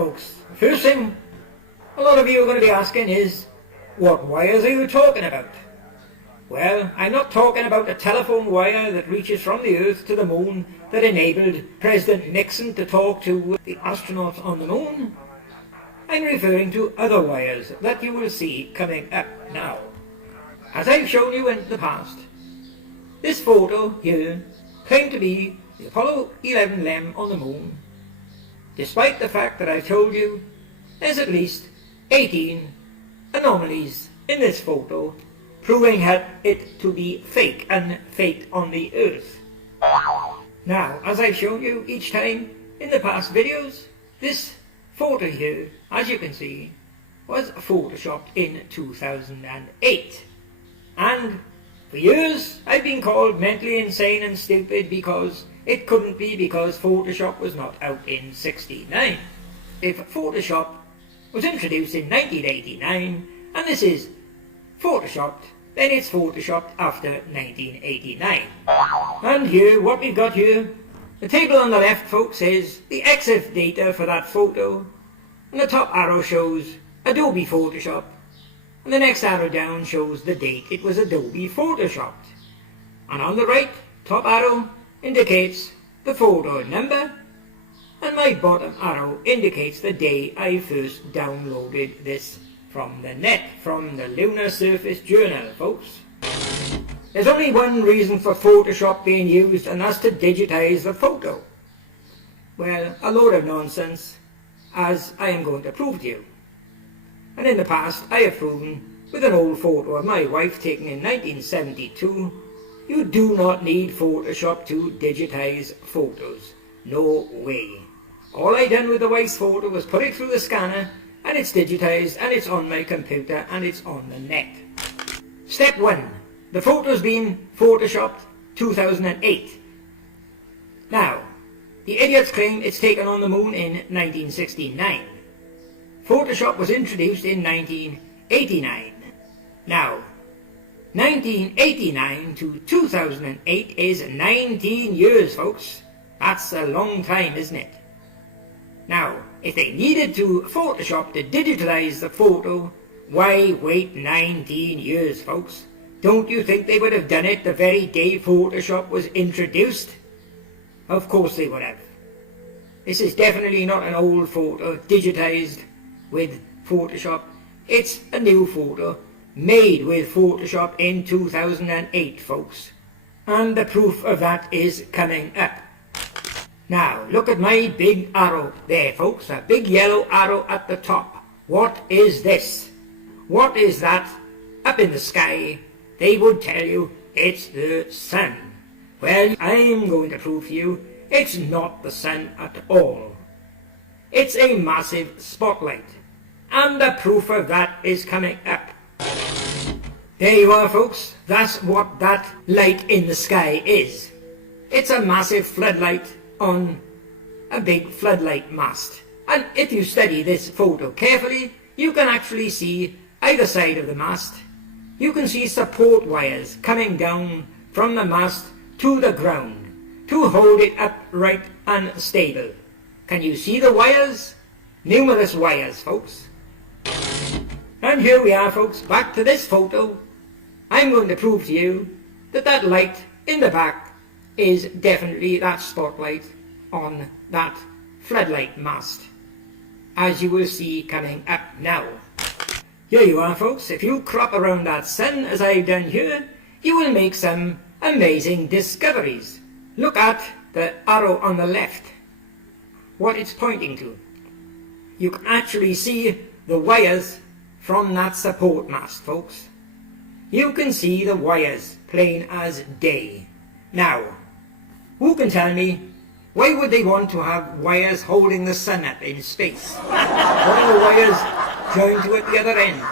folks, first thing a lot of you are going to be asking is, what wires are you talking about? Well, I'm not talking about the telephone wire that reaches from the Earth to the Moon that enabled President Nixon to talk to the astronauts on the Moon. I'm referring to other wires that you will see coming up now. As I've shown you in the past, this photo here claimed to be the Apollo 11 LEM on the Moon, despite the fact that I've told you there's at least 18 anomalies in this photo proving it to be fake and faked on the Earth. Now, as I've shown you each time in the past videos, this photo here, as you can see, was photoshopped in 2008. And for years I've been called mentally insane and stupid because it couldn't be, because Photoshop was not out in '69. If Photoshop was introduced in 1989 and this is photoshopped, then it's photoshopped after 1989. And here, what we've got here, the table on the left, folks, is the EXIF data for that photo, and the top arrow shows Adobe Photoshop, and the next arrow down shows the date it was Adobe Photoshopped. And on the right, top arrow indicates the photo number, and my bottom arrow indicates the day I first downloaded this from the net, from the Lunar Surface Journal, folks. There's only one reason for Photoshop being used, and that's to digitize the photo. Well, a load of nonsense, as I am going to prove to you. And in the past I have proven with an old photo of my wife taken in 1972, you do not need Photoshop to digitize photos. No way. All I done with the wife's photo was put it through the scanner, and it's digitized, and it's on my computer, and it's on the net. Step 1. The photo's been photoshopped 2008. Now, the idiots claim it's taken on the Moon in 1969. Photoshop was introduced in 1989. Now, 1989 to 2008 is 19 years, folks. That's a long time, isn't it? Now, if they needed to Photoshop to digitalize the photo, why wait 19 years, folks? Don't you think they would have done it the very day Photoshop was introduced? Of course they would have. This is definitely not an old photo digitized with Photoshop. It's a new photo made with Photoshop in 2008, folks. And the proof of that is coming up. Now, look at my big arrow there, folks, a big yellow arrow at the top. What is this? What is that up in the sky? They would tell you it's the sun. Well, I'm going to prove to you it's not the sun at all. It's a massive spotlight, and the proof of that is coming up. There you are, folks. That's what that light in the sky is. It's a massive floodlight on a big floodlight mast. And if you study this photo carefully, you can actually see either side of the mast. You can see support wires coming down from the mast to the ground to hold it upright and stable. Can you see the wires? Numerous wires, folks. And here we are, folks, back to this photo. I'm going to prove to you that that light in the back is definitely that spotlight on that floodlight mast, as you will see coming up now. Here you are, folks. If you crop around that sun as I've done here, you will make some amazing discoveries. Look at the arrow on the left, what it's pointing to. You can actually see the wires from that support mast, folks. You can see the wires plain as day. Now, who can tell me, why would they want to have wires holding the sun up in space? What are the wires joined to at the other end?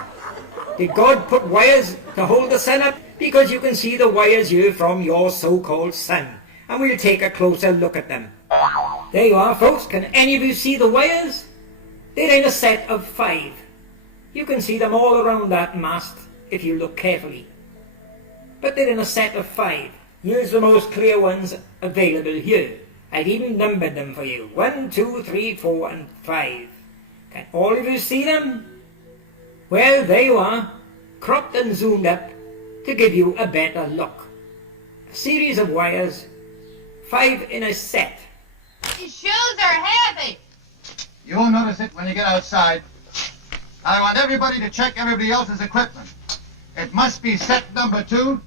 Did God put wires to hold the sun up? Because you can see the wires here from your so-called sun, and we'll take a closer look at them. There you are, folks. Can any of you see the wires? They're in a set of 5. You can see them all around that mast if you look carefully. But they're in a set of 5. Here's the most clear ones available here. I've even numbered them for you. 1, 2, 3, 4 and 5. Can all of you see them? Well, there you are, cropped and zoomed up to give you a better look. A series of wires, 5 in a set. His shoes are heavy. You'll notice it when you get outside. I want everybody to check everybody else's equipment. It must be set number 2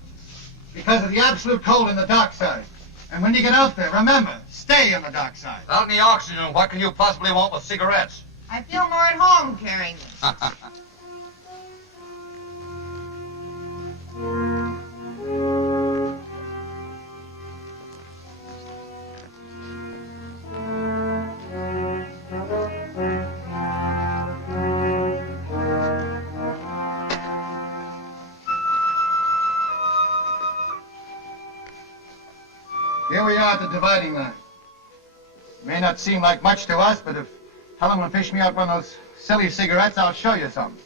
because of the absolute cold in the dark side. And when you get out there, remember, stay on the dark side. Without any oxygen, what can you possibly want with cigarettes? I feel more at home carrying them. Here we are at the dividing line. It may not seem like much to us, but if Helen will fish me out one of those silly cigarettes, I'll show you something.